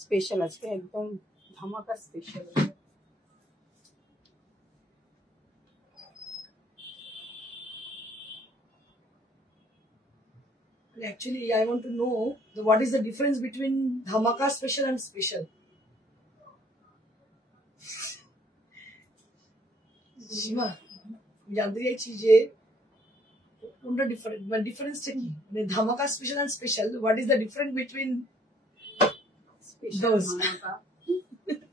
Special আজকে একদম ধামাকা special. Actually, I want to know what is the difference between dhamaka special and special. Shima, জানতে চাইছি যে কোনটা ডিফারেন্ট, মানে ডিফারেন্সটা কি, মানে dhamaka special and special, what is the difference between those?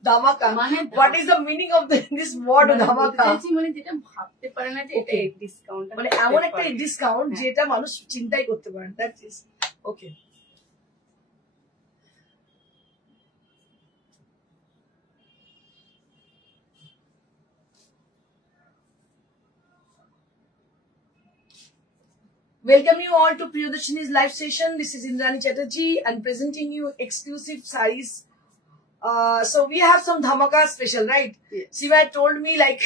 Dhamaka মানে what is the meaning of this word dhamaka? মানে যেটা ভাবতে পারে না যে এটা ডিসকাউন্ট, মানে এমন একটা ডিসকাউন্ট যেটা মানুষ চিন্তাই করতে পারে না। That's is okay. Welcome you all to Priyodashini's live session. This is Indrani Chatterjee and presenting you exclusive sarees. So we have some dhamaka special, right? Yes. Shiva told me like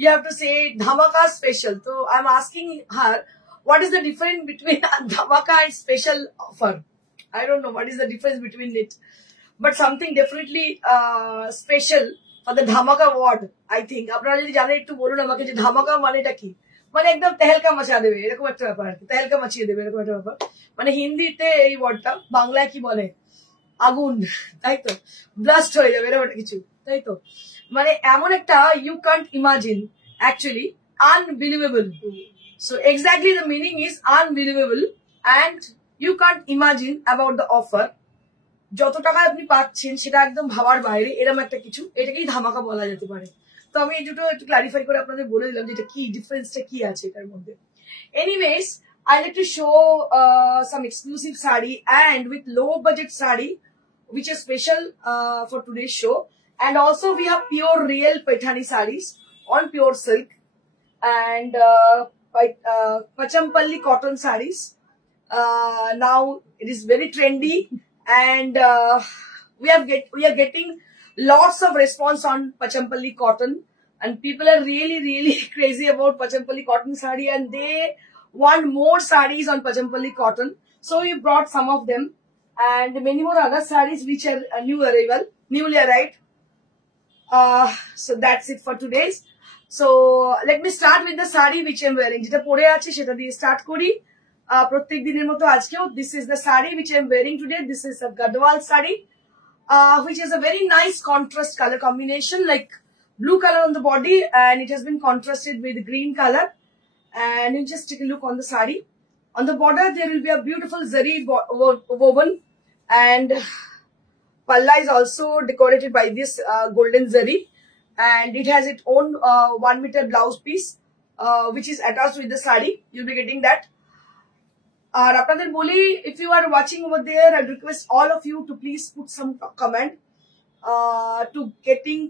you have to say dhamaka special. So I'm asking her what is the difference between dhamaka and special offer. I don't know what is the difference between it, but something definitely special for the dhamaka word. I think. আপনারা যদি জানেন একটু বলুন আমাকে যে ধামাকা মানেটা কি। মানে একদম তেহেলকা মাচা দেবে এরকম একটা ব্যাপার, তেহেলকা মাচিয়ে দেবে এরকম একটা ব্যাপার। মানে হিন্দিতে এই ওয়ার্ডটা, বাংলায় কি বলে আগুন, তাই তো, ব্লাস্ট হয়ে যাবে এরকম একটা কিছু, তাই তো। মানে এমন একটা you can't imagine, actually unbelievable. So exactly the meaning is unbelievable and you can't imagine about the offer. যত টাকা আপনি পাচ্ছেন সেটা একদম ভাবার বাইরে, এরকম একটা কিছু, এটাকেই ধামাকা বলা যেতে পারে। তো আমি এই দুটো একটু ক্লারিফাই করে আপনাদের বলে দিলাম যে এটা কি, ডিফারেন্সটা কি আছে এটার মধ্যে। Anyways, I like to show some exclusive saree and with low budget saree which is special for today's show. And also we have pure real Paithani sarees on pure silk and Pachampalli cotton sarees. Now it is very trendy and we are getting lots of response on Pachampalli cotton and people are really crazy about Pachampalli cotton saree and they want more sarees on Pachampalli cotton. So we brought some of them and many more other sarees which are newly arrived. So that's it for today's. So let me start with the saree which I'm wearing. যেটা পরে আছে সেটা দিয়ে start করি প্রত্যেক দিনের মতো আজকেও। This is the saree which I'm wearing today. This is a Gadwal saree which is a very nice contrast color combination, like blue color on the body and it has been contrasted with green color. And you just take a look on the saree. On the border there will be a beautiful zari woven and palla is also decorated by this golden zari and it has its own 1 meter blouse piece which is attached with the saree. You'll be getting that. আর আপনাদের বলি, if you are watching over there, I request all of you to please put some comment to getting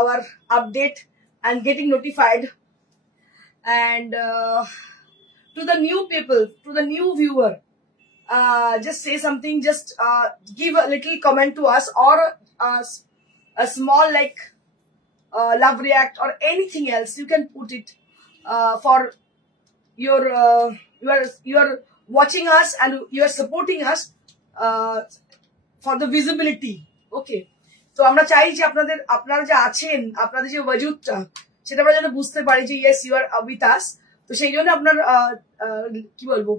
our update and getting notified. And to the new people, to the new viewer, just say something, just give a little comment to us or a small like love react or anything else. You can put it for you are watching us and you are supporting us for the visibility. Okay, তো আমরা চাই যে আপনারা যে আছেন, আপনাদের যে ওয়াজুদটা সেটা আমরা যেন বুঝতে পারি যে yes you are with us. তো সেই জন্য আপনার কি বলবো,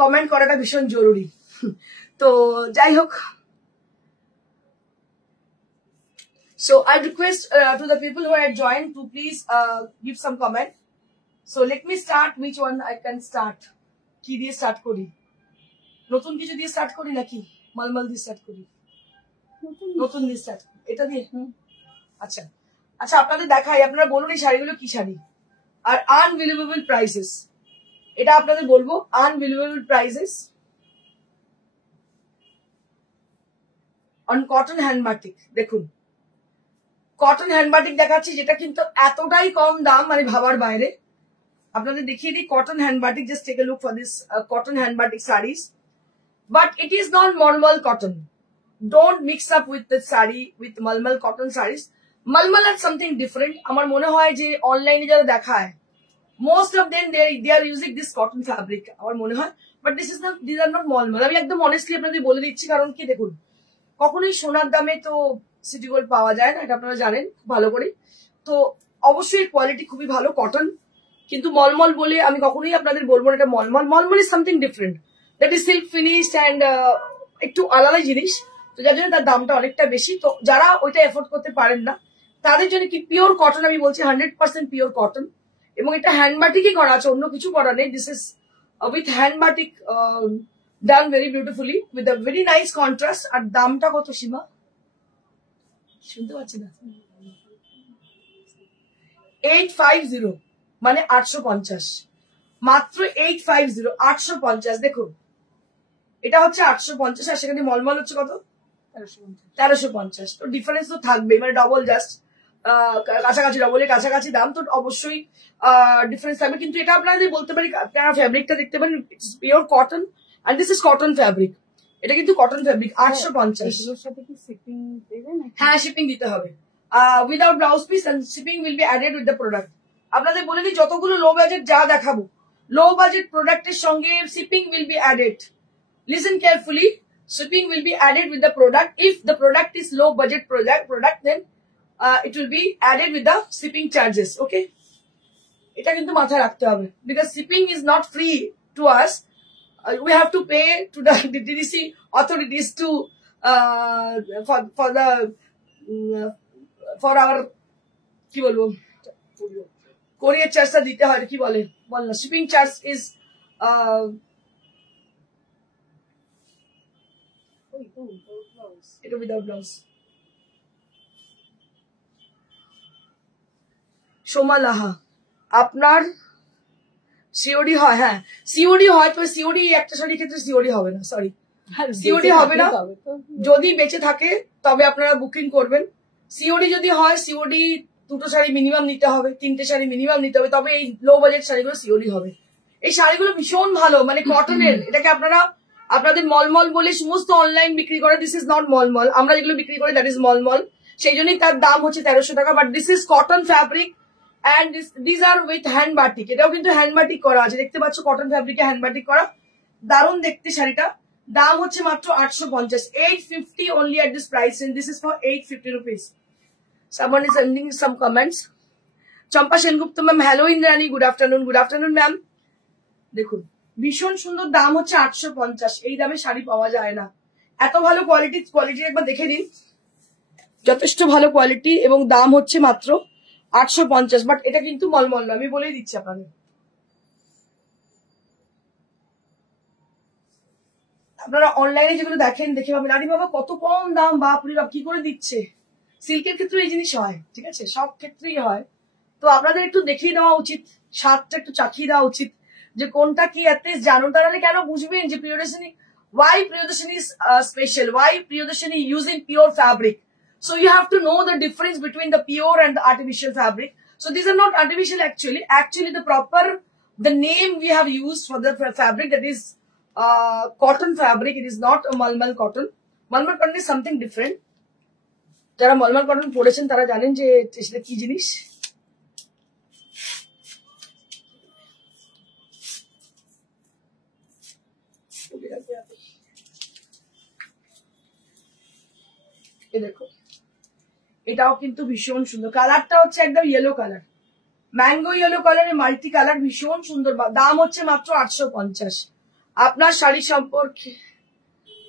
কমেন্ট করাটা ভীষণ জরুরি। তো যাই হোক, so I request to the people who had joined to please give some comment. So let me start. Which one I can start? কি দিয়ে স্টার্ট করি? নতুন কিছু দিয়ে স্টার্ট করি নাকি মালমাল দিয়ে স্টার্ট করি? নতুন দিয়ে স্টার্ট, এটা দিয়ে। আচ্ছা আচ্ছা, আপনাদের দেখাই, আপনারা বলুন এই শাড়িগুলো কি শাড়ি। আর আনবিলিভেবল প্রাইসেস, এটা আপনাদের বলবো, unbelievable prices on cotton hand batik. দেখুন কটন হ্যান্ড বাটিক দেখাচ্ছি, যেটা কিন্তু এতটাই কম দাম, মানে ভাবার বাইরে। আপনাদের দেখিয়ে দিই cotton hand batik, just take a look for this cotton hand batik sarees, but it is not malmal cotton. Don't mix up with the saree with malmal cotton sarees. Malmal are something different. আমার মনে হয় যে অনলাইনে যারা দেখায় most of them they are using this cotton fabric আমার মনে হয়, but this are not mulmul. আমি একদম অনেস্টলি আপনাদের বলে দিচ্ছি, কারণ কি দেখুন, কখনোই সোনার দামে তো সিটি গোল্ড পাওয়া যায় না, এটা আপনারা জানেন ভালো করে। তো অবশ্যই কোয়ালিটি খুবই ভালো কটন, কিন্তু মলমল বলে আমি কখনোই আপনাদের বলবো না এটা mulmul. Mulmul is something different, that is silk finished and একটু আলাদা জিনিস, তো যার জন্য তার দামটা অনেকটা বেশি। তো যারা ওইটা এফোর্ড করতে পারেন না তাদের জন্য কি পিওর কটন, আমি বলছি 100% পিওর কটন, এবং এটা হ্যান্ড বাটিকই করা আছে, অন্য কিছু করা নেই। This is with hand batik done very beautifully with a very nice contrast. আর দামটা কত সীমা শুনতে পাচ্ছি না? 850, মানে 850, মাত্র 850, 850। দেখুন এটা হচ্ছে 850, আর সেখানে মলমল হচ্ছে কত? 1350। তো ডিফারেন্স তো থাকবে, মানে ডবল, জাস্ট কাছাকাছি, ডবলের কাছাকাছি দাম, তো অবশ্যই ডিফারেন্স থাকবে। কিন্তু এটা আপনাদের বলতে পারি, আপনারা ফ্যাব্রিকটা দেখতে পারেন, it's pure cotton and this is cotton fabric. এটা কিন্তু কটন ফ্যাব্রিক। 850। হ্যাঁ, শিপিং দিতে হবে without blouse piece, and shipping will be added with the product. আপনাদের বলে দিই, যতগুলো লো বাজেট যা দেখাবো, লো বাজেট প্রোডাক্টের সঙ্গে shipping will be added. Listen carefully, shipping will be added with the product. If the product is low budget product, then it will be added with the shipping charges. Okay, এটা কিন্তু মাথায় রাখতে হবে, because shipping is not free to us. We have to pay to the DDC authorities to for our কি বলবো কোরিয়ার চার্জটা দিতে হয়, কি বলে বল না, শিপিং চার্জ ইজ এটা উইদাউট ব্লাউজ। সোমা লাহা, আপনার সিওডি হয়? হ্যাঁ, সিওডি হয়, তো সিওডি একটা শাড়ির ক্ষেত্রে সিওডি হবে না, সরি, সিওডি হবে না। যদি বেঁচে থাকে তবে আপনারা বুকিং করবেন। সিওডি যদি হয়, সিওডি দুটো শাড়ি মিনিমাম নিতে হবে, তিনটে শাড়ি মিনিমাম নিতে হবে, তবে এই লো বাজেট শাড়িগুলো সিওডি হবে। এই শাড়িগুলো ভীষণ ভালো, মানে কটনের। এটাকে আপনারা আপনাদের মলমল বলে সমস্ত অনলাইন বিক্রি করে, দিস ইজ নট মলমল। আমরা যেগুলো বিক্রি করি দ্যাট ইজ মলমল, সেই জন্যই তার দাম হচ্ছে 1300 টাকা। But this is cotton fabric and this are with hand batik. এটাও কিন্তু হ্যান্ড বাটিক করা আছে, দেখতে পাচ্ছ, কটন ফ্যাব্রিকে হ্যান্ড বাটিক করা, দারুণ দেখতে শাড়িটা। দাম হচ্ছে মাত্র 850, 850 only at this price, and this is for 850 rupees. Someone is sending some comments. Champa Sengupta ma'am, hello Indrani, good afternoon. Good afternoon ma'am. দেখুন ভীষণ সুন্দর, দাম হচ্ছে 850। এই দামে শাড়ি পাওয়া যায় না, এত ভালো কোয়ালিটি একবার দেখে নিন, যথেষ্ট ভালো কোয়ালিটি, এবং দাম হচ্ছে মাত্র 850। বাট এটা কিন্তু মলমল না, আমি বলেই দিচ্ছি আপনাদের। আপনারা অনলাইনে যেগুলো দেখেন, দেখে পাবেন আরে বাবা কত কম দাম, বাপরে বাপ কি করে দিচ্ছে। সিল্কের ক্ষেত্রে এই জিনিস হয়, ঠিক আছে, সব ক্ষেত্রেই হয়। তো আপনাদের একটু দেখিয়ে দেওয়া উচিত, স্বাদটা একটু চাখিয়ে দেওয়া উচিত, যে কোনটা কি অ্যাটলিস্ট জানো, তাহলে কেন বুঝবেন যে Priyadarshini, why Priyodashini is special, why Priyodashini using pure fabric. So you have to know the difference between the pure and the artificial fabric. So these are not artificial actually the proper, the name we have used for the fabric, that is cotton fabric. It is not a malmal cotton. Malmal cotton is something different. যারা মলমল cotton পড়েছেন তারা জানেন যে সেটা কি জিনিস। দেখো এটাও কিন্তু ভীষণ সুন্দর, কালারটা হচ্ছে একদম ইয়েলো কালার, ম্যাঙ্গো ইয়েলো কালারের মাল্টি কালার, ভীষণ সুন্দর। দাম হচ্ছে মাত্র 850। আপনার শাড়ি সম্পর্কে,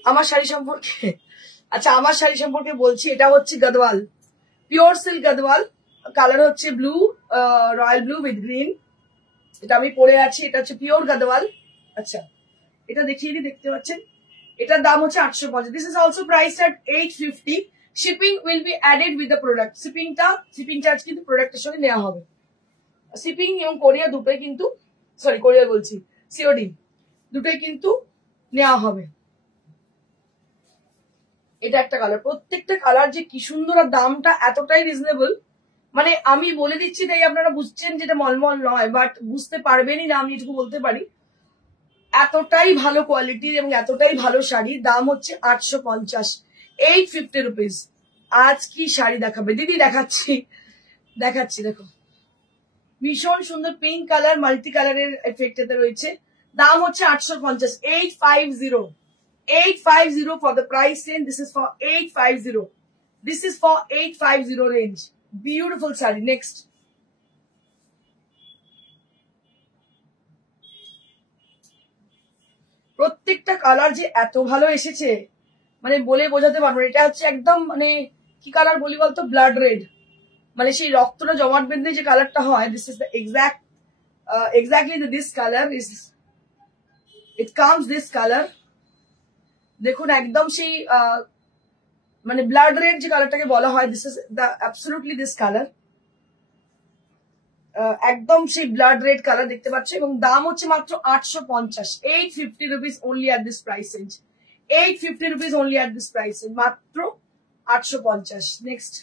আমার শাড়ি সম্পর্কে, আচ্ছা আমার শাড়ি সম্পর্কে বলছি। এটা হচ্ছে গদওয়াল, পিওর সিল্ক গদওয়াল, কালার হচ্ছে blue, royal blue with green. এটা আমি পরে আছি, এটা হচ্ছে পিওর গদওয়াল। আচ্ছা এটা দেখিয়ে দিই, দেখতে পাচ্ছেন, এটার দাম হচ্ছে 850। This is also price at 850। Shipping will be added with the product. Shipping charge কিন্তু প্রোডাক্টের সঙ্গে নেওয়া হবে। শিপিং এবং কোরিয়া দুটোই কিন্তু, সরি কোরিয়া বলছি, সিওডি দুটোই কিন্তু নেওয়া হবে। এটা একটা কালার, প্রত্যেকটা কালার যে কি সুন্দর, আর দামটা এতটাই রিজনেবল, মানে আমি বলে দিচ্ছি তাই আপনারা বুঝছেন যেটা মলমল নয়, বাট বুঝতে পারবেনই না, আমি এটুকু বলতে পারি। এতটাই ভালো কোয়ালিটির এবং এতটাই ভালো শাড়ি, দাম হচ্ছে 850, 850 রুপিস। আজ কি শাড়ি দেখাবে দিদি? দেখাচ্ছি দেখো, ভীষণ সুন্দর পিঙ্ক কালার মাল্টি কালারের এফেক্ট এতে রয়েছে। দাম হচ্ছে 850, 850, 850 for the price range. This is for 850. This is for 850 range. Beautiful saree. Next. প্রত্যেকটা কালার যে এত ভালো এসেছে মানে বলে বোঝাতে পারবো। এটা হচ্ছে একদম মানে কি কালার বলি বলতো, ব্লাড রেড, মানে সেই রক্তটা জমাট বেঁধে যে কালারটা হয়। This is the exactly this color is, it comes this color. দেখুন একদম সেই মানে ব্লাড রেড যে কালারটাকে বলা হয়, this is the absolutely this colour, একদম সেই ব্লাড রেড কালার দেখতে পাচ্ছ। এবং দাম হচ্ছে মাত্র 850, 850 rupees only at this price range, 850 rupees only at this price range, মাত্র 850। নেক্সট,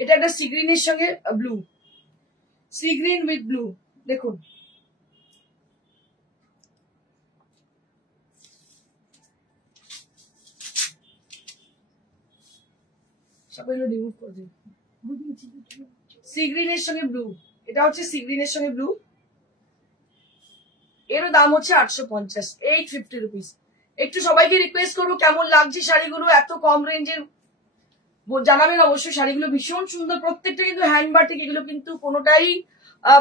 এটা একটা সি গ্রিনের সঙ্গে blue, sea green with blue. দেখুন সবগুলো রিমুভ করে দিন। সি গ্রিনের সঙ্গে ব্লু, এটা হচ্ছে সি গ্রিনের সঙ্গে ব্লু, এরও দাম হচ্ছে 850, 850 রুপিস। একটু সবাইকে রিকোয়েস্ট করবো কেমন লাগছে শাড়িগুলো এত কম রেঞ্জের জানাবেন অবশ্যই। শাড়িগুলো ভীষণ সুন্দর, প্রত্যেকটা কিন্তু হ্যান্ড বাটিক, এগুলো কিন্তু কোনোটাই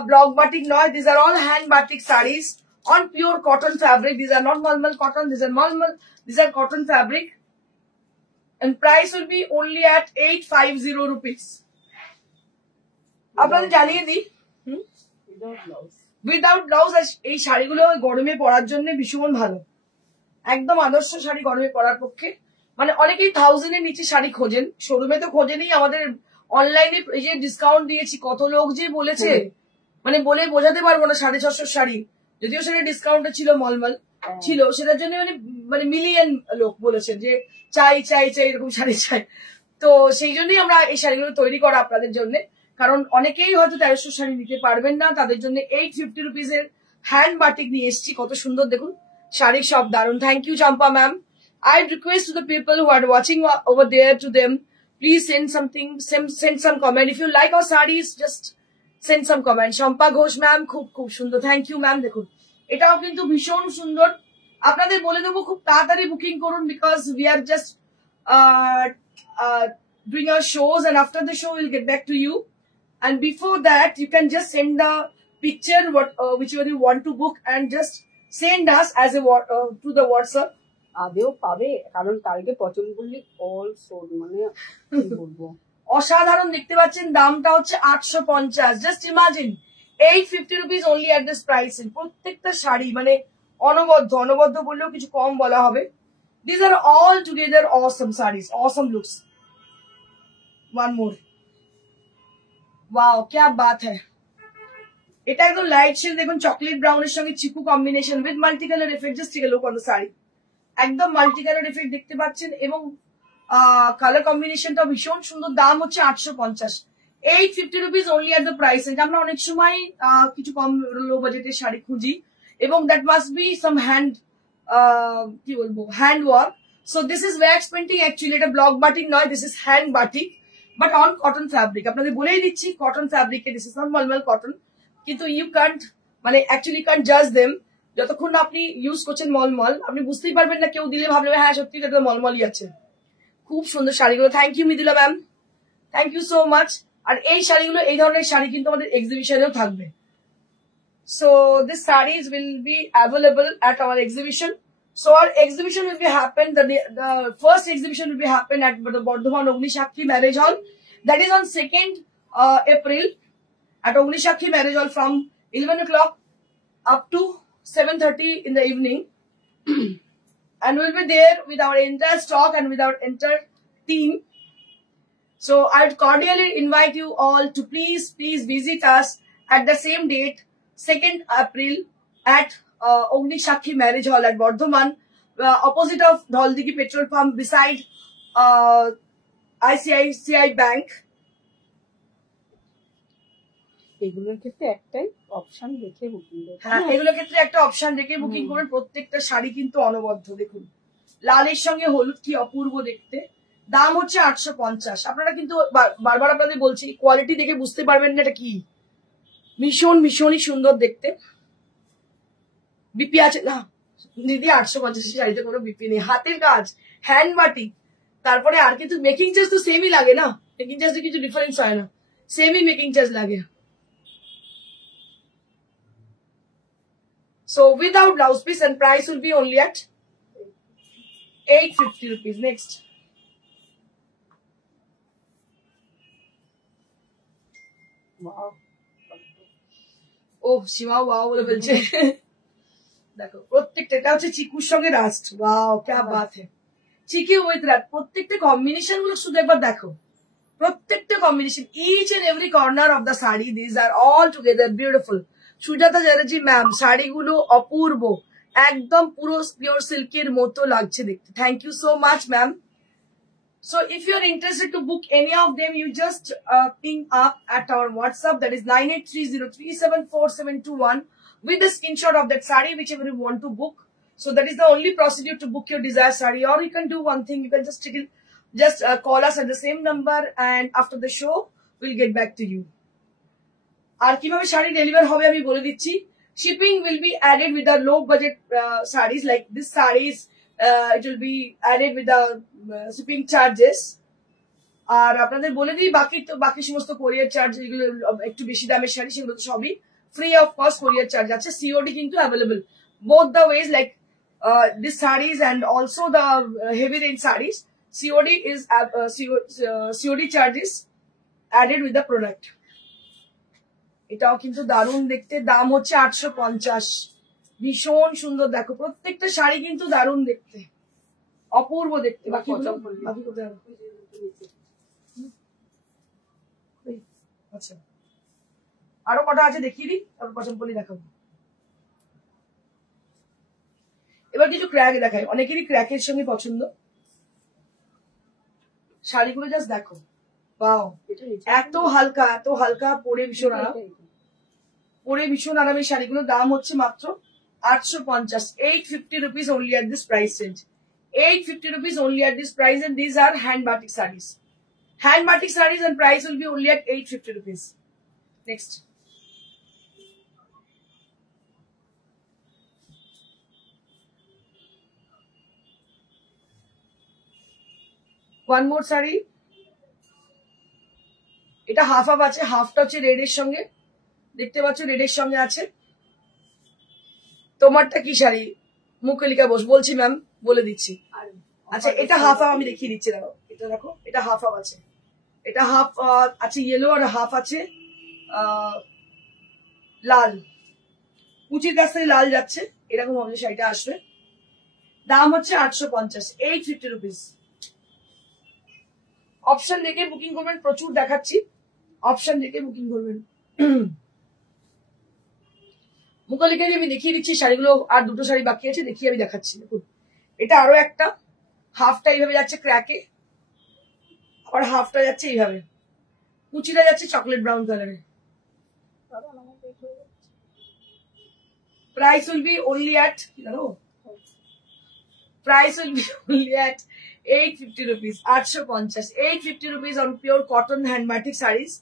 ব্লক বাটিক নয়। This are all hand batik saris on pure cotton fabric. This are not mulmul cotton, these are cotton fabric and price will be only at 850 rupees. আপনাদের জানিয়ে দিই উইদাউট ব্লাউজ। এই শাড়িগুলো গরমে পরার জন্য ভীষণ ভালো, একদম আদর্শ শাড়ি গরমে পরার পক্ষে। মানে অনেকেই 1000 এর নিচে শাড়ি খোঁজেন, শোরুমে তো খোঁজেনি, আমাদের অনলাইনে এই যে ডিসকাউন্ট দিয়েছি কত লোক যে বলেছে, মানে বলে বোঝাতে পারবো না। 650 শাড়ি, যদিও সেটা ডিসকাউন্টে ছিল, মলমল ছিল, সেটার জন্য মানে মিলিয়ন লোক বলেছেন যে চাই চাই চাই এরকম শাড়ি চাই। তো সেই জন্যই আমরা এই শাড়িগুলো তৈরি করা আপনাদের জন্য, কারণ অনেকেই হয়তো 1300 শাড়ি নিতে পারবেন না, তাদের জন্য 850 রুপিসের হ্যান্ড বাটিক নিয়ে এসেছি। কত সুন্দর দেখুন, শাড়ির সব দারুন। Thank you Champa ma'am. I request to the people who are watching over there to them, please send something, send some comment. If you like our sarees, just send some comment. Champa Ghosh ma'am, খুব সুন্দর, thank you ma'am। দেখুন এটাও কিন্তু ভীষণ সুন্দর। আপনাদের বলে দেবো খুব তাড়াতাড়ি বুকিং করুন, because we are just doing our shows, and after the show we'll get back to you, and before that you can just send the picture whichever you want to book, and just send us as a to the WhatsApp. আদেও পাবে, কারণ কালকে পচনপল্লী all sold, মানে কি বলবো অসাধারণ। দেখতে পাচ্ছেন দামটা হচ্ছে 850, just imagine 850 rupees only at this price. প্রত্যেকটা শাড়ি মানে অনবদ্য বললেও কিছু কম বলা হবে। This are all together Assam saris, Assam looks. One more, wow क्या बात है। এটা একদম লাইট শেড, দেখুন চকলেট ব্রাউনের সঙ্গে chikoo combination with multi colour effect. Just take a look on the sari, একদম মাল্টি কালার এফেক্ট দেখতে পাচ্ছেন, এবং কালার কম্বিনেশনটা ভীষণ সুন্দর। দাম হচ্ছে 850, 850 rupees only at the price range. আমরা অনেক সময় কিছু কম লো বাজেটের শাড়ি খুঁজি, এবং that must be some hand কি বলবো hand work. So this is wax painting, actually এটা ব্লক বাটিক নয়, this is hand batik, but on cotton fabric. আপনাদের বলেই দিচ্ছি কটন ফ্যাব্রিকে, this is not mulmul cotton. কিন্তু ইউ কান্ট মানে অ্যাকচুয়ালি কান্ট জাজ দেম, যতক্ষণ না আপনি ইউজ করছেন মলমল, আপনি বুঝতেই পারবেন না। কেউ দিলে ভাবলে হ্যাঁ সত্যি এটা মলমলই আছে। খুব সুন্দর শাড়িগুলো। Thank you Mridula ma'am, thank you so much. আর এই শাড়িগুলো, এই ধরনের শাড়ি কিন্তু আমাদের এক্সিবিশনেও থাকবে। So this saris will be available at our exhibition. So our exhibition will be happen, the first exhibition will be happen at the Bardhaman Ognishakti Marriage Hall. That is on 2nd April at Ognishakti Marriage Hall from 11 o'clock up to 7:30 in the evening. And we'll be there with our entire stock and with our entire team. So I'd cordially invite you all to please visit us at the same date, 2nd April at Ognishakti Marriage Hall at Bardhaman, opposite of Dholdigi petrol pump, beside ICICI Bank. এগুলোর ক্ষেত্রে একটাই option দেখে booking করবেন। হ্যাঁ, এগুলোর ক্ষেত্রে একটা option দেখে বুকিং করবেন। প্রত্যেকটা শাড়ি কিন্তু অনবদ্য। দেখুন লালের সঙ্গে হলুদ কি অপূর্ব দেখতে। দাম হচ্ছে 850। আপনারা কিন্তু বারবার আপনাদের বলছি, কোয়ালিটি দেখে বুঝতে পারবেন না এটা কি। ভীষণই সুন্দর দেখতে। বিপি আছে না দিদি? 850 শাড়িতে কোনো বিপি নেই। হাতের কাজ, হ্যান্ড বাটিক, তারপরে আর কিন্তু মেকিং চার্জ তো সেমই লাগে না, মেকিং চার্জে কিছু ডিফারেন্স হয় না, সেমই মেকিং চার্জ লাগে। So without blouse piece, and price will be only at 850 rupees. Next. Wow. Oh, Shima wow বলে বলছে। দেখো প্রত্যেকটা, এটা হচ্ছে চিকুর সঙ্গে রাস্ট। ওয়াও क्या बात है। চিকি উইথ রাস্ট, প্রত্যেকটা কম্বিনেশন গুলো শুধু একবার দেখো। প্রত্যেকটা combination, each and every corner of the sari, this are all together beautiful. Sujata Chatterjee ma'am, শাড়িগুলো অপূর্ব, একদম পুরো পিওর সিল্কের মতো লাগছে দেখতে। Thank you so much ma'am. So if you are interested to book any of them, you just ping up at our WhatsApp, that is 9830374721, with the screenshot of that saree whichever you want to book. So that is the only procedure to book your desired saree. Or you can do one thing, you can just call us at the same number, and after the show we'll get back to you. আর কিভাবে sari deliver হবে আমি বলে দিচ্ছি। Shipping will be added with the low budget saris like this saris, it will be added with the shipping charges. আর আপনাদের বলে দিই বাকি সমস্ত কোরিয়ার চার্জ, যেগুলো একটু বেশি দামের শাড়ি সেগুলো তো সবই ফ্রি অফ কস্ট কোরিয়ার চার্জ আছে। সিওডি কিন্তু available both the ways, like this sarees and also the heavy range sarees. COD is COD charges added with the product. এটাও কিন্তু দারুণ দেখতে। দাম হচ্ছে 850। ভীষণ সুন্দর, দেখো প্রত্যেকটা শাড়ি কিন্তু দারুণ দেখতে, অপূর্ব দেখতে। বাকি আচ্ছা আরো কটা আছে দেখিয়ে দিই, তারপর পছন্দলি দেখাবো। এবার কিছু ক্র্যাক দেখাই, অনেকেরই ক্র্যাকের সঙ্গে পছন্দ। শাড়িগুলো জাস্ট দেখো, বাও এত হালকা পরে ভীষণ আরাম, পরে ভীষণ আরাম। এই শাড়িগুলোর দাম হচ্ছে মাত্র 850, 850 rupees only at this price range, 850 rupees only at this price, and these are hand batik sarees. Hand batik sarees and price will be only at 850 rupees. Next. One more saree. এটা half half আছে, হাফটা হচ্ছে রেডের সঙ্গে, দেখতে পাচ্ছ রেডের সঙ্গে আছে। তোমারটা কি শাড়ি মুকলিকা বোস? বলছি ম্যাম, বলে দিচ্ছি। আচ্ছা এটা হাফ হাফ আমি দেখিয়ে দিচ্ছি, দাঁড়াও। এটা দেখো, এটা হাফ হাফ আছে, এটা হাফ আছে ইয়েলো আর হাফ আছে লাল। কুচির কাছ থেকে লাল যাচ্ছে, এরকম হবে শাড়িটা আসবে। দাম হচ্ছে 850, 850 রুপিস। অপশন দেখে বুকিং করবেন, প্রচুর দেখাচ্ছি, অপশন দেখে বুকিং করবেন। মুকালিকারি আমি দেখিয়ে দিচ্ছি শাড়িগুলো, আর দুটো শাড়ি বাকি আছে, দেখিয়ে আমি দেখাচ্ছি। দেখুন এটা আরো একটা, হাফটা এইভাবে যাচ্ছে ক্র্যাকে, আর হাফটা যাচ্ছে এইভাবে, কুচিটা যাচ্ছে চকলেট ব্রাউন কালারে। Price will be only at, price will be only at 850 rupees, 850, 850 rupees on pure cotton hand batik sarees.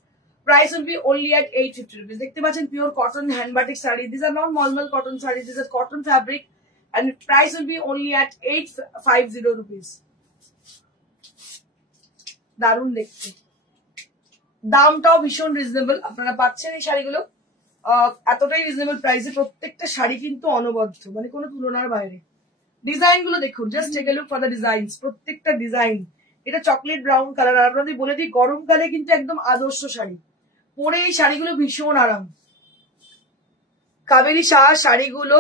Price will be only at 850 rupees. দেখতে পাচ্ছেন pure cotton hand batik saree. These are not normal cotton sarees, these are cotton fabric, and price will be only at 850 rupees. দারুণ দেখতে, দামটাও ভীষণ reasonable. আপনারা পাচ্ছেন এই শাড়িগুলো এতটাই রিজনেবল প্রাইসে। প্রত্যেকটা শাড়ি কিন্তু অনবদ্য, মানে কোনো তুলনার বাইরে। ডিজাইন গুলো দেখুন, just take a look for the designs. প্রত্যেকটা ডিজাইন, এটা চকলেট ব্রাউন কালার। আর আপনাদের বলে দিই, গরমকালে কিন্তু একদম আদর্শ শাড়ি, পরে এই শাড়িগুলো ভীষণ আরাম। কাবেরী শাহ শাড়িগুলো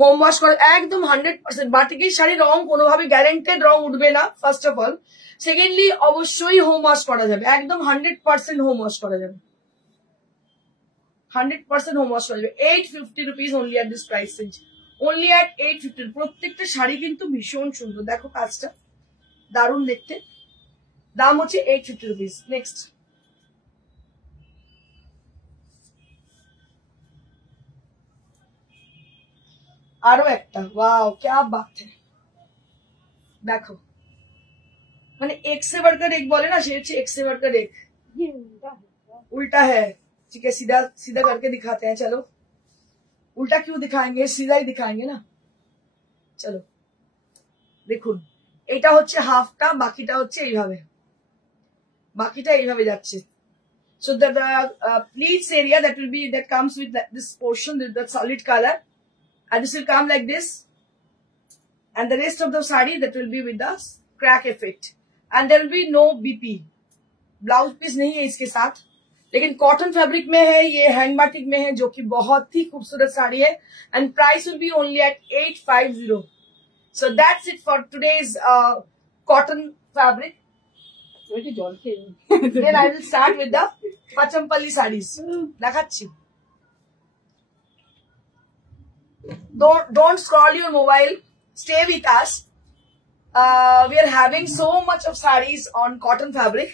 হোম ওয়াশ করে একদম 100%। বাটিকের শাড়ি রং কোনোভাবে গ্যারেন্টেড রং উঠবে না, ফার্স্ট অফ অল। সেকেন্ডলি অবশ্যই হোম ওয়াশ করা যাবে, একদম 100% হোম ওয়াশ করা যাবে, 100% হোম ওয়াশ করা যাবে। 850 rupees only at this price range, only at 850। প্রত্যেকটা শাড়ি কিন্তু ভীষণ সুন্দর, দেখো কাজটা দারুণ দেখতে। দাম হচ্ছে 850 রুপিস। নেক্সট আরো একটা, ওয়াও क्या बात है। দেখো মানে एक से बढ़कर एक बोले ना, शेर एक से बढ़कर एक। ये उल्टा है। उल्टा है, ठीक है, सीधा सीधा करके दिखाते हैं। चलो उल्टा क्यों दिखाएंगे, सीधा ही दिखाएंगे ना। চলো দেখুন, এটা হচ্ছে হাফটা, বাকিটা হচ্ছে এইভাবে, বাকিটা এইভাবে যাচ্ছে। So the pleats area that will be, that comes with this portion with the solid color, and this will come like this, and the rest of the sari that will be with the crack effect, and there will be no BP, blouse piece नहीं है इसके साथ, लेकिन cotton fabric में है, ये hand batik में है, जो कि बहुत ही खूबसूरत साड़ी है, and price will be only at 850। So that's it for today's cotton fabric. Then I will start with the Pachampalli sarees. দেখাচ্ছি। Don't scroll your mobile. Stay with us. We are having so much of sarees on cotton fabric.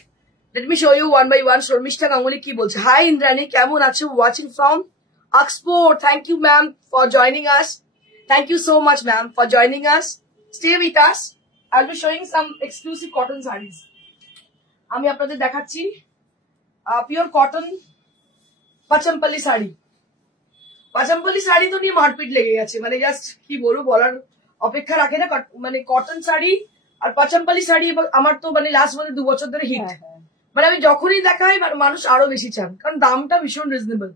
Let me show you one by one. Shormishta Ganguly ki bolche. Hi Indrani, kemon acho? Watching from Oxford. Thank you ma'am for joining us. Thank you so much ma'am for joining us. Stay with us. I'll be showing some exclusive cotton sarees. আমি আপনাদের দেখাচ্ছি pure cotton পাচামপাল্লি sari. পাচামপাল্লি sari তো নিয়ে মারপিট লেগে গেছে, মানে just কি বলবো, বলার অপেক্ষা রাখে না। মানে কটন শাড়ি আর পাচামপাল্লি শাড়ি আমার তো মানে লাস্ট মানে 2 বছর ধরে হিট। মানে আমি যখনই দেখাই মানুষ আরো বেশি চান, কারণ দামটা ভীষণ reasonable.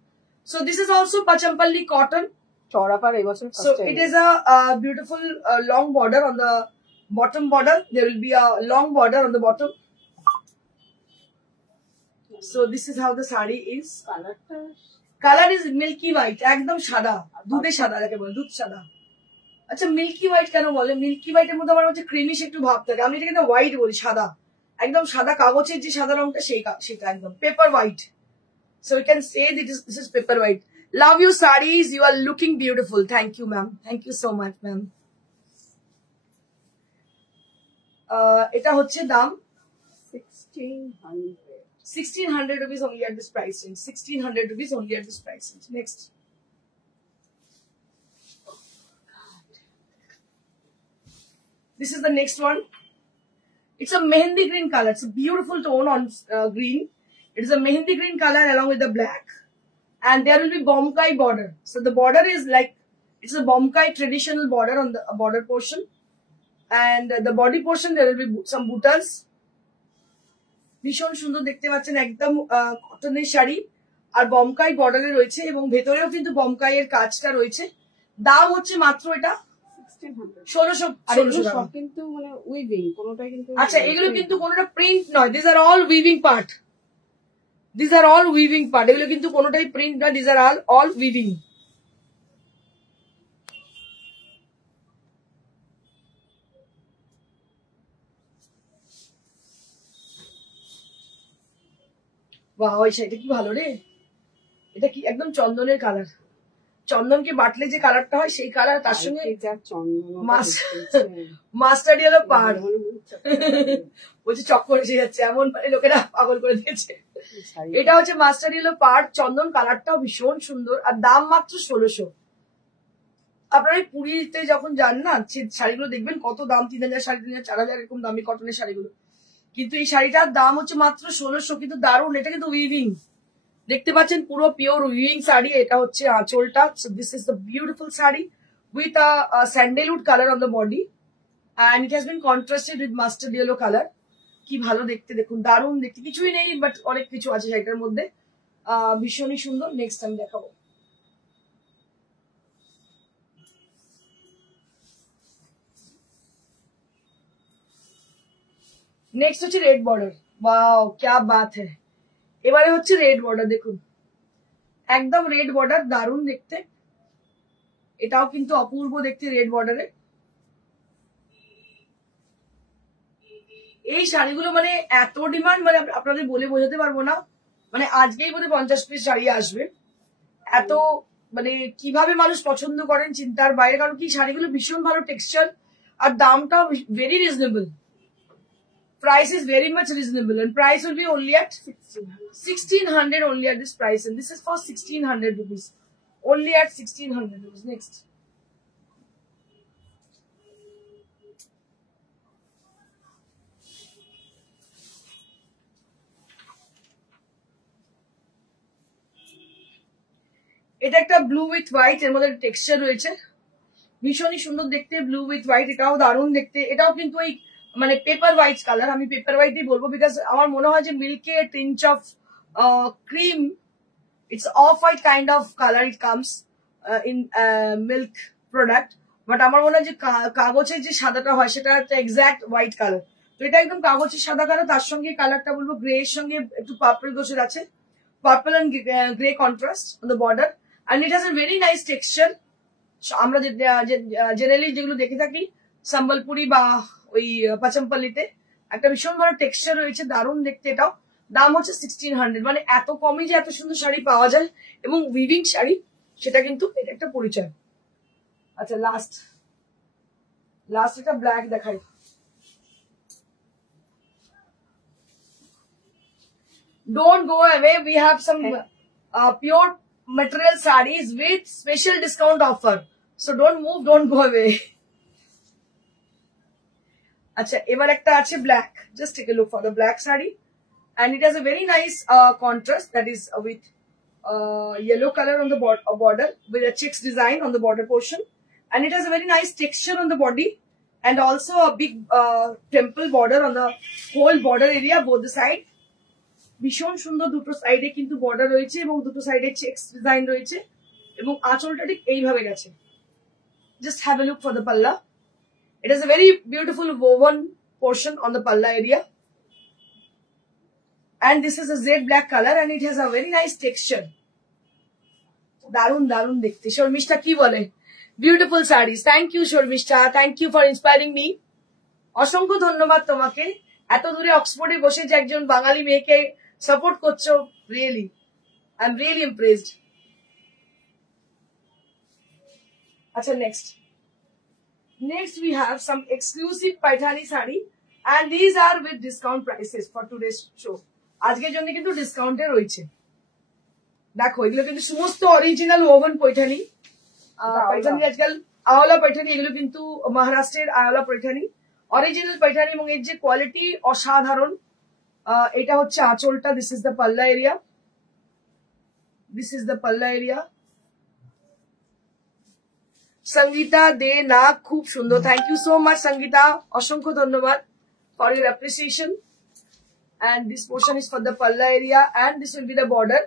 So this is also Pochampally cotton. চওড়া পাড় এবছর So it is a beautiful long border on the bottom border. There will be a long border on the bottom. So this is how the sari is. Color is milky white, একদম সাদা, দুধে সাদা যাকে বলে, দুধ সাদা। আচ্ছা milky white কেন বলে? মিল্কি হোয়াইটের মধ্যে আমার হচ্ছে ক্রিমিশ একটু ভাব থাকে, আমি এটাকে হোয়াইট বলি, সাদা, একদম সাদা কাগজের যে সাদা রংটা সেটা একদম paper white. So we can say that this is paper white. Love your sarees, you are looking beautiful. Thank you ma'am, thank you so much ma'am. এটা হচ্ছে দাম 1600 rupees only at this price range. 1600 rupees only at this price range. Next. This is the next one. It's a mehendi green color. It's a beautiful tone on green. It is a mehendi green color along with the black. And there will be Bomkai border. So the border is like, it's a Bomkai traditional border on the border portion. And the body portion, there will be some butas. ভীষণ সুন্দর দেখতে পাচ্ছেন, একদম কটনের শাড়ি আর বমকাই বর্ডারে রয়েছে, এবং ভেতরেও কিন্তু বমকাই এর কাজটা রয়েছে। দাম হচ্ছে মাত্র এটা 1600 কিন্তু মানে উইভিং কোনটাই কিন্তু। আচ্ছা এগুলো কিন্তু কোনটা প্রিন্ট নয়, this are all weaving part, this are all weaving part, এগুলো কিন্তু কোনটাই প্রিন্ট নয়, দিস আর অল উইভিং। বাহ, এই শাড়িটা কি ভালো রে, এটা কি একদম চন্দনের কালার, চন্দনকে বাটলে যে কালারটা হয় সেই কালার, তার সঙ্গে মাস্টার্ড ইয়েলো পাড়, বলছে চক্কর এসে যাচ্ছে, এমন মানে লোকেরা পাগল করে দিয়েছে। এটা হচ্ছে মাস্টার্ড ইয়েলো পাড়, চন্দন কালারটাও ভীষণ সুন্দর, আর দাম মাত্র 1600। আপনারা পুরীতে যখন যান না, শাড়িগুলো দেখবেন কত দাম, 3000, 3500, 4000 এরকম দামি কটনের শাড়িগুলো, কিন্তু এই শাড়িটার দাম হচ্ছে মাত্র 1600। কিন্তু দারুণ, এটা কিন্তু উইভিং, দেখতে পাচ্ছেন পুরো পিওর উইভিং শাড়ি। এটা হচ্ছে আঁচলটা। So this is the beautiful sari with a sandalwood colour on the body, and it has been contrasted with mustard yellow color. কি ভালো দেখতে, দেখুন দারুণ দেখতে, কিছুই নেই বাট অনেক কিছু আছে শাড়িটার মধ্যে, ভীষণই সুন্দর। নেক্সট আমি দেখাবো। নেক্সট হচ্ছে রেড বর্ডার। ওয়াও क्या बात है। এবারে হচ্ছে রেড বর্ডার, দেখুন একদম রেড বর্ডার, দারুণ দেখতে, এটাও কিন্তু অপূর্ব দেখতে রেড বর্ডারে। এই শাড়িগুলো মানে এত ডিমান্ড, মানে আপনাদের বলে বোঝাতে পারবো না, মানে আজকেই বোধহয় 50 পিস শাড়ি আসবে, এত মানে কিভাবে মানুষ পছন্দ করেন চিন্তার বাইরে, কারণ কি শাড়িগুলো ভীষণ ভালো টেক্সচার, আর দামটাও very reasonable. Price is very much reasonable, and price will be only at 1600 only at this price, and this is for 1600 rupees only at 1600 rupees. Next, এটা একটা ব্লু উইথ হোয়াইট, এর মধ্যে টেক্সচার রয়েছে, ভীষণই সুন্দর দেখতে, blue with white, এটাও দারুণ দেখতে। এটাও কিন্তু ওই মানে পেপার হোয়াইট কালার, আমি পেপার হোয়াইটই বলবো, বিকজ আমার মনে হয় যে milky tinge of cream, it's off white kind of colour it comes in milk product, but আমার মনে হয় যে কাগজের যে সাদাটা হয় সেটা একটা এক্সাক্ট হোয়াইট কালার। তো এটা একদম কাগজের সাদা কালার, তার সঙ্গে কালারটা বলবো গ্রে এর সঙ্গে একটু পার্পল দোষের আছে, purple and grey contrast on the border, and it has a very nice texture. আমরা জেনারেলি যেগুলো দেখে থাকি সম্বলপুরি বা ওই পাচমপল্লিতে, একটা ভীষণ ভালো টেক্সচার রয়েছে, দারুণ দেখতে। এটাও দাম হচ্ছে 1600, মানে এত কমই যে এত সুন্দর শাড়ি পাওয়া যায় এবং উইভিং শাড়ি, সেটা কিন্তু এটা একটা পরিচয়। আচ্ছা, লাস্ট একটা ব্ল্যাক দেখাই। Don't go away. We have some pure material sarees with special discount offer. So don't move, don't go away. Acha, ebar ekta ache black. Just take a look for the black saree. And it has a very nice contrast, that is with yellow color on the border with a checks design on the border portion. And it has a very nice texture on the body. And also a big temple border on the whole border area, both the side. ভীষণ সুন্দর, দুটো সাইডে কিন্তু border রয়েছে এবং দুটো সাইডে checks design রয়েছে এবং আঁচলটা ঠিক এইভাবে গেছে। Just have a look for the palla. It is a very beautiful woven portion on the palla area, and this is a jet black color and it has a very nice texture. দারুন দারুন দেখতে। শর্মিষ্ঠা কি বলে? Beautiful saris. Thank you Sharmistha, thank you for inspiring me. অসংখ্য ধন্যবাদ তোমাকে, এত দূরে অক্সফোর্ডে বসে যে একজন বাঙালি মেয়েকে সাপোর্ট করছো। Really I am really impressed. আচ্ছা, next we have some exclusive Paithani saree and these are with discount prices for today's show. আজকের জন্য কিন্তু ডিসকাউন্টে রয়েছে। দেখো, এগুলো কিন্তু সমস্ত অরিজিনাল ওভেন পৈঠানি। পৈঠানি আজকাল আওলা পৈঠানি, এগুলো কিন্তু মহারাষ্ট্রের আওলা পৈঠানি, অরিজিনাল পৈঠানি, এবং এর যে কোয়ালিটি অসাধারণ। এটা হচ্ছে আঁচলটা, this is the palla area, this is the palla area. Sangeeta De না, খুব সুন্দর, thank you so much Sangeeta, অসংখ্য ধন্যবাদ for your appreciation. And this portion is for the palla area and this will be the border,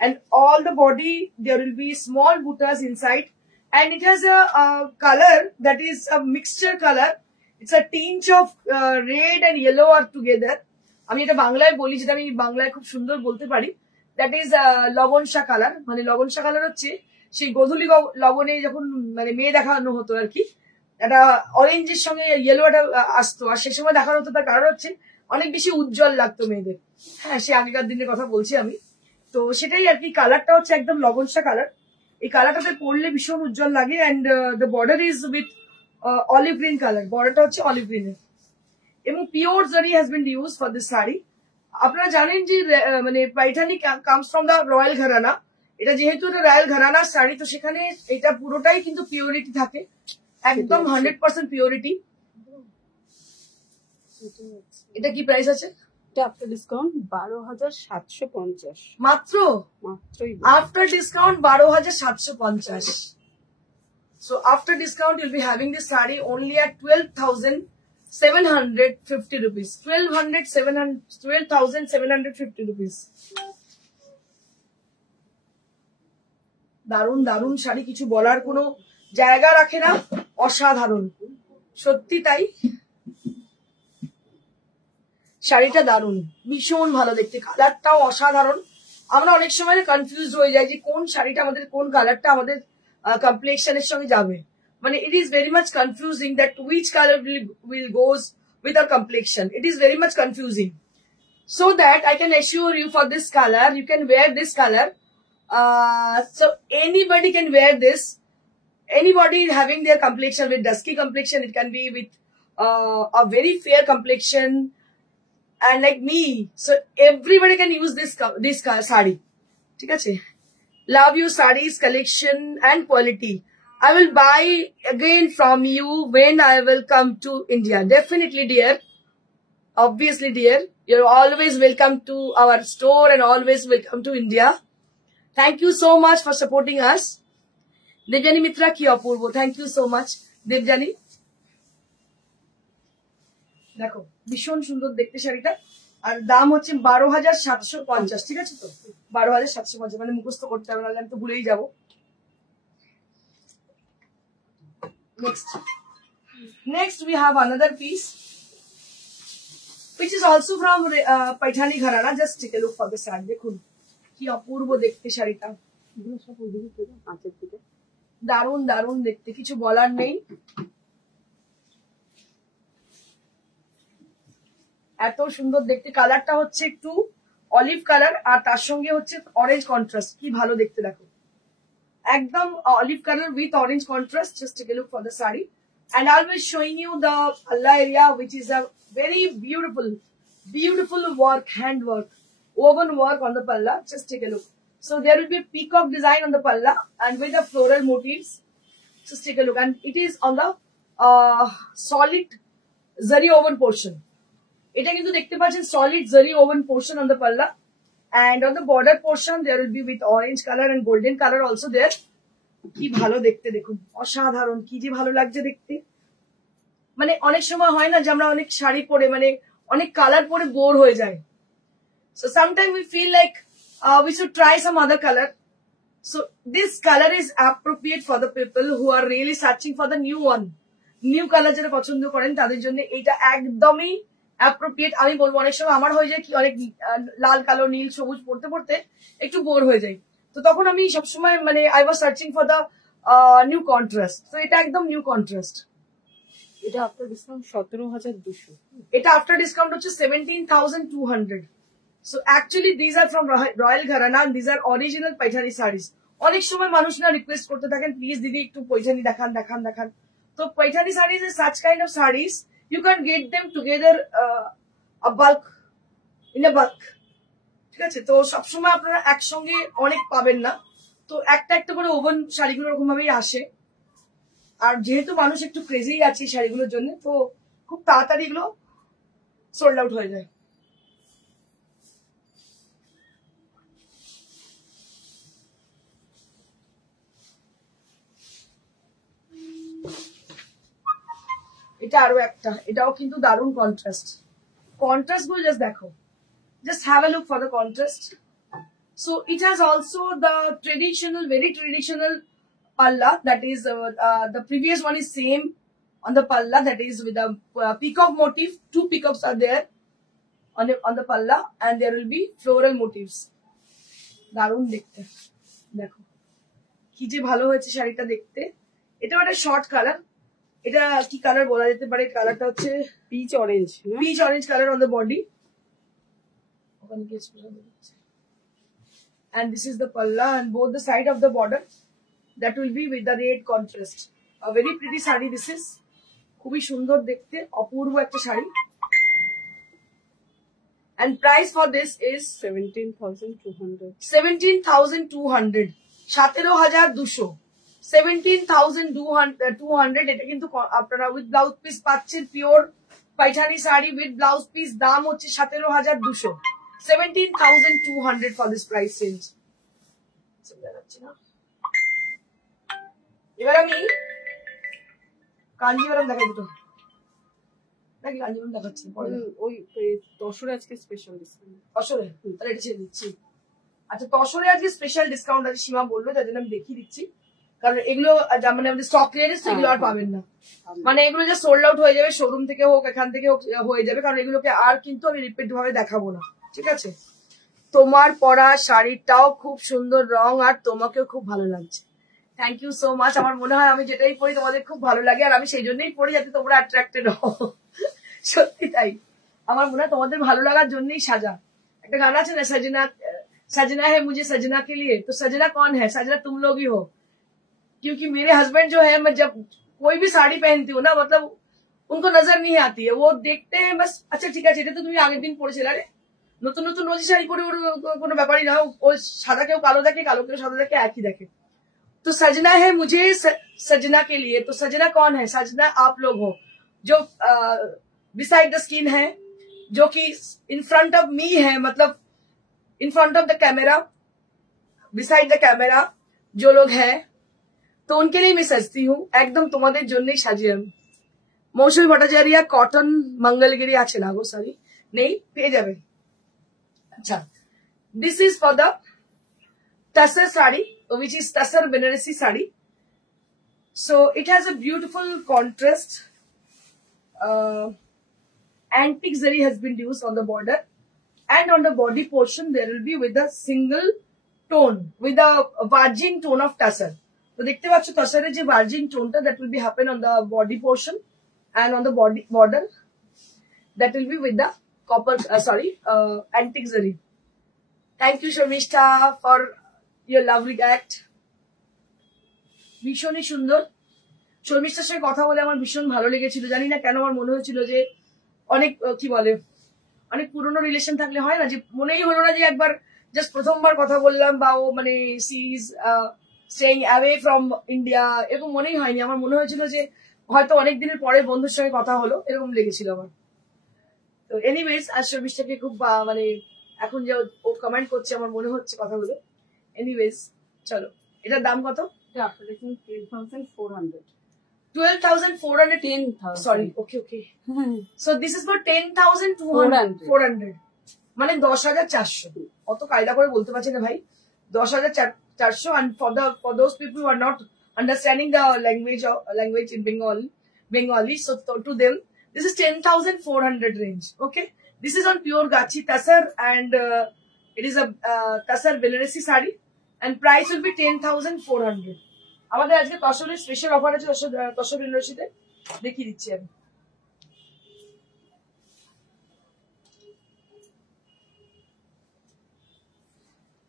and all the body there will be small buttas inside, and it has a color that is a mixture color. It's a tinge of red and yellow are together. আমি এটা বাংলায় বলি, যেটা আমি বাংলায় খুব সুন্দর বলতে পারি, দ্যাট ইজ লবণশা কালার। মানে লবণশা কালার হচ্ছে সেই গোধূলি লবণে যখন মানে মেয়ে দেখানো হতো আর কি, একটা অরেঞ্জের সঙ্গে ইয়েলো একটা আসতো, আর সেই সময় দেখানো হতো, তার কারণ হচ্ছে অনেক বেশি উজ্জ্বল লাগতো মেয়েদের। হ্যাঁ, সে আগেকার দিনের কথা বলছি আমি। তো সেটাই আর কি, কালারটা হচ্ছে একদম লবণশা কালার। এই কালারটাতে পরলে ভীষণ উজ্জ্বল লাগে, and the border is with olive green colour, বর্ডারটা হচ্ছে অলিভ গ্রিনের, এবং pure zari has been use for this sari. আপনারা জানেন যে মানে Paithani comes from the royal gharana. এটা যেহেতু এটা রয়্যাল ঘরানার শাড়ি, তো সেখানে এটা পুরোটাই কিন্তু পিওরিটি থাকে, একদম 100% পিওরিটি। এটা কি প্রাইস আছে? আফটার ডিসকাউন্ট 12,750 মাত্র, মাত্রই after discount 12,750। So after discount you'll be having this saree only at 12,750 rupees. 12,750 rupees. দারুন দারুন শাড়ি, কিছু বলার কোনো জায়গা রাখে না, অসাধারণ, সত্যি তাই। শাড়িটা দারুন, ভীষণ ভালো দেখতে, কালারটাও অসাধারণ। আমরা অনেক সময় কনফিউজ হয়ে যাই যে কোন শাড়িটা আমাদের, কোন কালারটা আমাদের কমপ্লেক্সনের সঙ্গে যাবে। মানে it is very much confusing that which colour will goes with our complexion. It is very much confusing. So that I can assure you, for this color, you can wear this color. So anybody can wear this. Anybody having their complexion with dusky complexion, it can be with a very fair complexion, and like me, so everybody can use this saree. ঠিক আছে? Love you sarees collection and quality. I will buy again from you when I will come to India. Definitely, dear. Obviously, dear. You're always welcome to our store and always welcome to India. Thank you so much for supporting us. Devjani Mitra ki apurbo. Thank you so much. Devjani. দেখো ভীষণ সুন্দর দেখতে শাড়িটা, আর দাম হচ্ছে 12,750, ঠিক আছে তো? 12,750, মানে মুখস্থ করতে হবে, নাহলে আমি তো ভুলেই যাবো। Next we have another piece which is also from Paithani Gharana. Just take a look for the saree. দেখুন কি অপূর্ব দেখতে শাড়িটা, দারুণ দারুণ দেখতে, কিছু বলার নেই। এত সুন্দর দেখতে, কালারটা হচ্ছে একটু অলিভ কালার আর তার সঙ্গে হচ্ছে অরেঞ্জ কন্ট্রাস্ট, কি ভালো দেখতে দেখো, একদম olive colour with orange contrast. Just take a look for the sari and I'll be showing you the palla area, which is a very beautiful work, hand work, woven work on the palla. Just take a look. So there will be a peacock design on the palla and with the floral motifs. Just take a look, and it is on the solid zari woven portion. এটা কিন্তু দেখতে পাচ্ছেন solid zari woven portion on the palla, and on the border portion there will be with orange color and golden color also there. কি ভালো দেখতে দেখুন, অসাধারণ, কি যে ভালো লাগছে দেখতে। মানে অনেক সময় হয় না যে আমরা অনেক শাড়ি পরে মানে অনেক কালার পরে বোর হয়ে যায়, so sometimes we feel like we should try some other color. So this color is appropriate for the people who are really searching for the new one, new color যারা পছন্দ করেন তাদের জন্য এটা একদমই appropriate। আমি বলবো অনেক সময় আমার হয়ে যায় কি, অনেক লাল কালো নীল সবুজ পড়তে পড়তে একটু বোর হয়ে যায়, তো তখন আমি সবসময় মানে I was searching for the new contrast. তো এটা একদম নিউ কন্ট্রাস্ট। এটা আফটার ডিসকাউন্ট 17,200, এটা আফটার ডিসকাউন্ট হচ্ছে 17,200। So actually this are from royal gharana, this are original Paithani saris. অনেক সময় মানুষ না রিকোয়েস্ট করতে থাকেন, প্লিজ দিদি একটু পৈঠানি দেখান দেখান দেখান। তো Paithani saris is such kind of saris you can get them together in a bulk, ঠিক আছে? তো সবসময় আপনারা একসঙ্গে অনেক পাবেন না, তো একটা একটা করে ওভেন শাড়িগুলো ওরকম ভাবেই আসে, আর যেহেতু মানুষ একটু ক্রেজি আছে শাড়িগুলোর জন্য, তো খুব তাড়াতাড়ি এগুলো সোল্ড আউট হয়ে যায়। এটা আরো একটা, এটাও কিন্তু দারুণ কন্ট্রাস্ট, কন্ট্রাস্ট গুলো জাস্ট দেখো, just have a look for the contrast. So it has also the traditional, very traditional palla, that is the previous one is same on the palla, that is with a peacock motif. Two peacocks are there on the palla, and there will be floral motifs. দারুণ দেখতে দেখো, কি যে ভালো হয়েছে শাড়িটা দেখতে। এটা একটা শর্ট কালার, এটা কি কালার বলা যেতে পারে, কালারটা হচ্ছে peach orange, peach orange colour on the body. And this is the palla, and both the side of the border that will be with the red contrast. A very pretty saree this is, খুবই সুন্দর দেখতে, অপূর্ব একটা sari. And price for this is 17,200, 17,200, 17,200, 17,200। এটা কিন্তু আপনারা with blouse piece পাচ্ছেন, pure Paithani sari with blouse piece, দাম হচ্ছে 17,200, 17,200 for this price range. এবার আমি কাঞ্জিভারাম দেখাই দুটো, নাকি কাঞ্জিভারাম দেখাচ্ছি ওই তসরে আজকে স্পেশাল ডিসকাউন্ট। তসরে তাহলে এটা ছেড়ে দিচ্ছি। আচ্ছা, তসরে আজকে স্পেশাল ডিসকাউন্ট আছে, সীমা বললো, তার জন্য আমি দেখিয়ে দিচ্ছি, কারণ এগুলো মানে আমাদের স্টক ক্লিয়ারেন্স, এগুলো আর পাবেন না, মানে এগুলো যে সোল্ড আউট হয়ে যাবে, শোরুম থেকে হোক এখান থেকে হোক হয়ে যাবে, কারণ এগুলোকে আর কিন্তু আমি রিপিট ভাবে দেখাবো না, ঠিক আছে? তোমার পরা শাড়িটাও খুব সুন্দর রং, আর তোমাকেও খুব ভালো লাগছে। Thank you so much. আমার মনে হয় আমি যেটাই পরি তোমাদের খুব ভালো লাগে, আর আমি সেই জন্যই পরি যাতে তোমরা অ্যাট্রাক্টেড হও। সত্যি তাই, আমার মনে হয় তোমাদের ভালো লাগার জন্যই সাজা। একটা গান আছে না, সजना सजना है मुझे सजना के लिए, तो सजना कौन है? सजना तुम लोग ही हो, क्योंकि मेरे हस्बैंड जो है, मैं जब कोई भी साड़ी पहनती हूँ ना, मतलब उनको नजर नहीं आती है, वो देखते हैं बस, अच्छा ठीक है, এটা তো তুমি আগের দিন পরেছিলে, আরে নতুন নতুন রোজ শাড়ি পরে ওর কোনো ব্যাপারই না, ও সাদা কেউ কালো দেখে, কালো কেউ সাদা দেখে, একই দেখে। तो सजना है मुझे सजना के लिए, तो सजना कौन है? सजना आप लोग हो, जो बिसाइड द स्किन है, जो कि इन फ्रंट ऑफ मी है, मतलब in front of the camera, beside the camera जो लोग हैं तो उनके लिए मैं सजती हूँ एकदम तुम्हारे জন্যই সাজি আমি মৌসুমী ভট্টাচার্য কটন মঙ্গলগিরি আছে না গো সরি নেই পেয়ে যাবেন আচ্ছা this is for the tussar sari which is tussar Banarasi sari so it has a beautiful contrast antique zari has been used on the border and on the body portion there will be with a single tone with a virgin tone of tassel তো দেখতে পাচ্ছ তাসারের যে virgin টোনটা that will be happen on the body portion and on the body border that will be with the copper antique zari. Thank you Sharmishta for your lovely act. ভীষণই সুন্দর শর্মিষ্ঠার সাথে কথা বলে আমার ভীষণ ভালো লেগেছিল জানি না কেন আমার মনে হয়েছিল যে অনেক কি বলে অনেক পুরনো রিলেশন থাকলে হয় না যে মনেই হলো না যে একবার জাস্ট প্রথমবার কথা বললাম বা ও মানে she is staying away from India এরকম মনেই হয়নি আমার মনে হয়েছিল যে হয়তো অনেক দিনের পরে বন্ধুর সঙ্গে কথা হলো এরকম লেগেছিল আমার তো এনিওয়েজ আজ শর্মিষ্ঠাকে খুব মানে এখন যে ও কমেন্ট করছে আমার মনে হচ্ছে কথাগুলো এনিওয়েজ চলো এটার দাম কত 12,400 sorry okay so this is for 10,400 মানে 10,400 অত কায়দা করে বলতে পারছি না ভাই 10,400 and for those people who are not understanding the language in Bengali so to them this is 10,400 range okay this is on pure Gachi Tasar and it is a Tasar Belaresi sari and price will be 10,400 আমাদের আজকে তসরের special offer আছে তসর ইউনিভার্সিটিতে দেখিয়ে দিচ্ছি আমি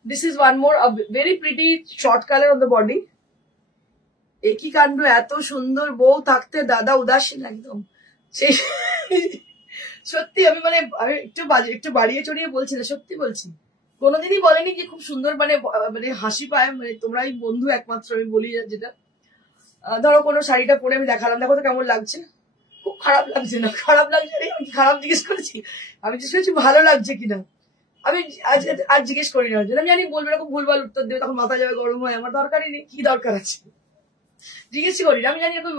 This is one more a very pretty short color on the body. একই কাণ্ড এত সুন্দর বউ থাকতে দাদা উদাসীন একদম সত্যি আমি মানে আমি একটু বাড়িয়ে চড়িয়ে বলছি না সত্যি বলছি কোনোদিনই বলেনি যে খুব সুন্দর মানে হাসি পায় মানে তোমরাই বন্ধু একমাত্র আমি বলি যেটা ধরো কোনো শাড়িটা পরে আমি দেখালাম দেখো তো কেমন লাগছে খুব খারাপ লাগছে না খারাপ লাগছে আমি খারাপ জিজ্ঞেস করেছি আমি জিজ্ঞেস করেছি ভালো লাগছে কিনা আমি আজ জিজ্ঞেস করি না আমি জানি বলবে এরকম ভুলভাল উত্তর দেবে তখন মাথা যাবে গরম হয় আমার দরকারই নেই কি দরকার আছে জিজ্ঞেস করি না আমি জানি এরকম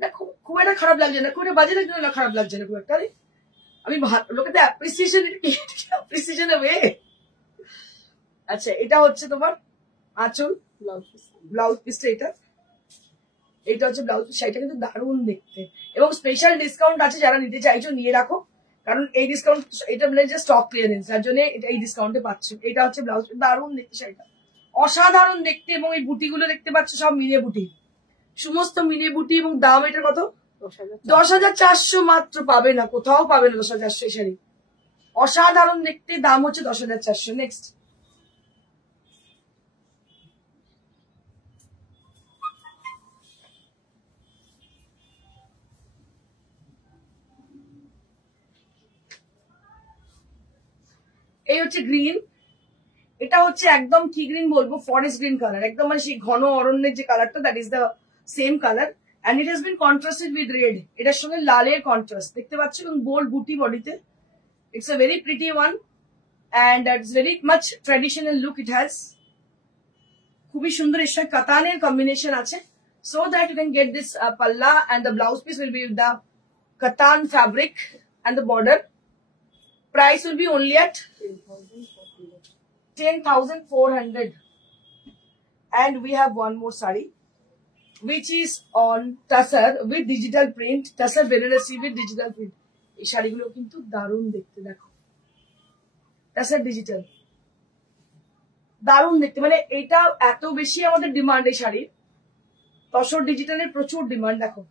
না খুব একটা খারাপ লাগছে না খুব একটা বাজে লাগছে না খারাপ লাগছে না খুব একটা আমি লোকেতে অ্যাপ্রিসিয়েশন ওয়ে আচ্ছা এটা হচ্ছে তোমার আঁচল ব্লাউজ পিসটা এটা হচ্ছে ব্লাউজ পিস শাড়িটা কিন্তু দারুণ দেখতে এবং স্পেশাল ডিসকাউন্ট আছে যারা নিতে চাইছো নিয়ে রাখো কারণ এই ডিসকাউন্ট এটা বলে যে স্টক ক্লিয়ারেন্স যার জন্য এটা এই ডিসকাউন্টে পাচ্ছ এটা হচ্ছে ব্লাউজ দারুণ দেখতে শাড়িটা অসাধারণ দেখতে এবং এই বুটিগুলো দেখতে পাচ্ছ সব মিনে বুটি সমস্ত মিনে বুটি এবং দাম এটা কত 10,400 মাত্র পাবে না কোথাও পাবে না 10,400 এই শাড়ি অসাধারণ দেখতে দাম হচ্ছে 10,400 নেক্সট এই হচ্ছে গ্রিন এটা হচ্ছে একদম কি গ্রিন বলবো ফরেস্ট গ্রিন কালার একদম মানে সেই ঘন অরণ্যের যে কালারটা that is the same colour and it has been contrasted with red এটার সঙ্গে লালের কন্ট্রাস্ট দেখতে পাচ্ছ এবং গোল্ড বুটি বডিতে it's a very pretty one and it's very much traditional look it has খুবই সুন্দর এর সঙ্গে কাতানের কম্বিনেশন আছে so that you can get this palla and the blouse piece will be with the katan fabric and the border price will be only at 10,400 and we have one more sari which is on Tasar with digital print Tasar Benarasi with digital print এই শাড়িগুলো কিন্তু দারুণ দেখতে দেখো Tasar digital দারুণ দেখতে মানে এটা এত বেশি আমাদের ডিমান্ড এই শাড়ি তসর ডিজিটালের প্রচুর ডিমান্ড দেখো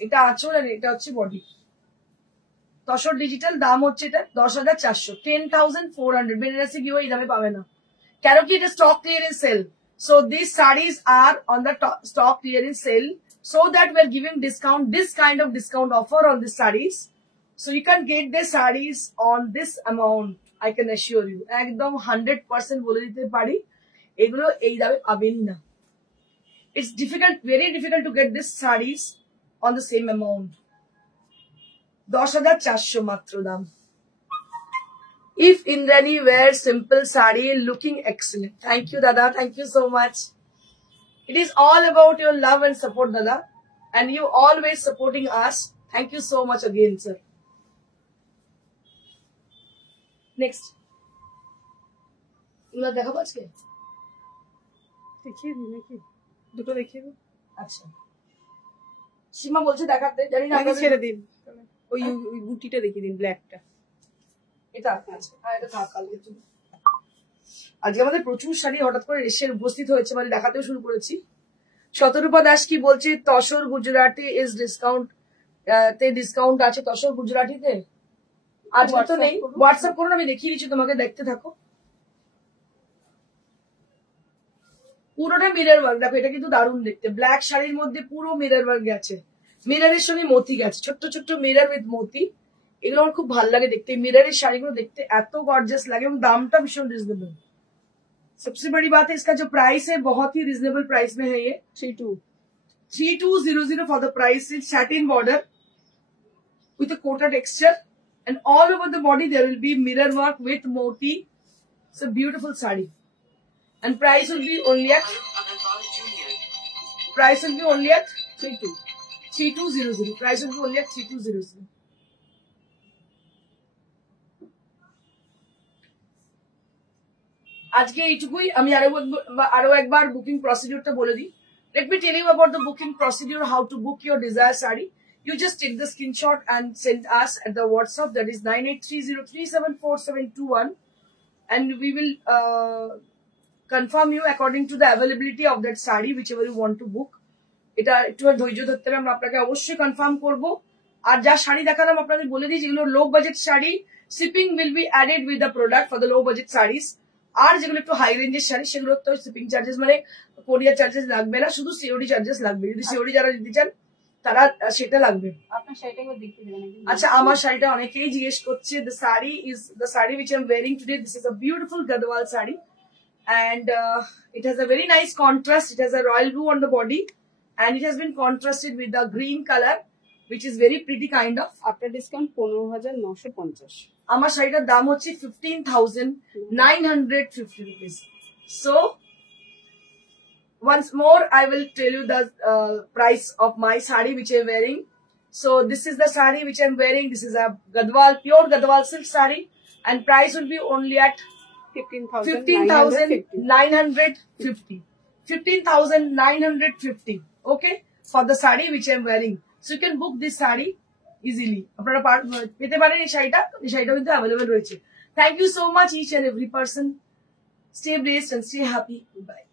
এটা আঁচল আর এটা হচ্ছে বডি তসর ডিজিটাল দাম হচ্ছে এটা 10,400 10,400 বেনারসি গিয়েও এই দামে পাবে না কেন কি এটা stock clearance sale so this saris are on the stock clearance sale so that we are giving discount this kind of discount offer on this saris so you can get this saris on this amount I can assure you একদম 100% বলে দিতে পারি এগুলো এই দামে পাবেন না it's difficult very difficult to get this saris on the same amount 10,400 মাত্র দাম if Indrani wears simple sari looking excellent. Thank you Dada, thank you so much. It is all about your love and support Dada, and you always supporting us. Thank you so much again sir. Next তোমরা দেখাবো আজকে দেখিয়ে দিই নাকি দুটো দেখিয়ে দিই আচ্ছা সীমা বলছে দেখাতে জানি না আগে ছেড়ে দিন ওই ওই বুটিটা দেখিয়ে দিন ব্ল্যাকটা এটা আচ্ছা হ্যাঁ এটা থাক কালকে তুমি আজকে আমাদের প্রচুর শাড়ি হঠাৎ করে এসে উপস্থিত হয়েছে মানে দেখাতেও শুরু করেছি শতরূপা দাস কি বলছে তসর গুজরাটি ইজ ডিসকাউন্ট তে ডিসকাউন্ট আছে তসর গুজরাটিতে আজকে তো নেই হোয়াটসঅ্যাপ করুন আমি দেখিয়ে দিচ্ছি তোমাকে দেখতে থাকো পুরোটা মিরর ওয়ার্ক দেখো এটা কিন্তু দারুণ দেখতে ব্ল্যাক শাড়ির মধ্যে পুরো মিরর ওয়ার্ক গেছে মিররের সঙ্গে মতি গেছে ছোট্ট ছোট্ট মিরর উইথ মতি এগুলো আমার খুব ভালো লাগে দেখতে मिरर শাড়িগুলো দেখতে এত গর্জিয়াস লাগে এবং দামটা ভীষণ রিজনেবল सबसे बड़ी बात है इसका जो प्राइस है बहुत ही रिजनेबल प्राइस में है ये 3200 for the price is satin border with a Kota texture and all over the body there will be mirror work with moti it's a beautiful sari and price will be only at 3200 price will be only at 3200 আজকে এইটুকুই আমি আরো একবার booking প্রসিডিউরটা বলে দিই let me tell you about the booking procedure how to book your desired saree you just take the screenshot and send us at the WhatsApp that is 9830374721 and we will confirm you according to the availability of that saree whichever you want to book এটা একটু ধৈর্য ধরতে হবে আমরা আপনাকে অবশ্যই confirm করব আর যা শাড়ি দেখালাম আপনাদের বলে দিই যেগুলো low budget sari shipping will be added with the product for the low budget sarees আর যেগুলো একটু হাই রেঞ্জের শাড়ি সেগুলো তো শিপিং চার্জেস মানে কোরিয়ার চার্জেস লাগবে না শুধু সিওডি চার্জেস লাগবে যদি সিওডি যারা দিতে চান তারা সেটা লাগবে আপনার শাড়িটা একবার দেখতে দিবেন আচ্ছা আমার শাড়িটা অনেকেই জিজ্ঞেস করছে the saree which I'm wearing today this is a beautiful Gadwal saree and it has a very nice contrast it has a royal blue on the body and it has been contrasted with the green color which is very pretty kind of after discount 15950 আমার শাড়িটার দাম হচ্ছে 15,950 rupees so once more I will tell you the price of my saree which I'm wearing so this is the saree which I'm wearing this is a Gadwal pure Gadwal silk saree and price will be only at 15,950 15,950 okay for the saree which I'm wearing so you can book this saree easily আপনারা পেতে পারেন এই শাড়িটা কিন্তু available রয়েছে thank you so much each and every person stay blessed and stay happy bye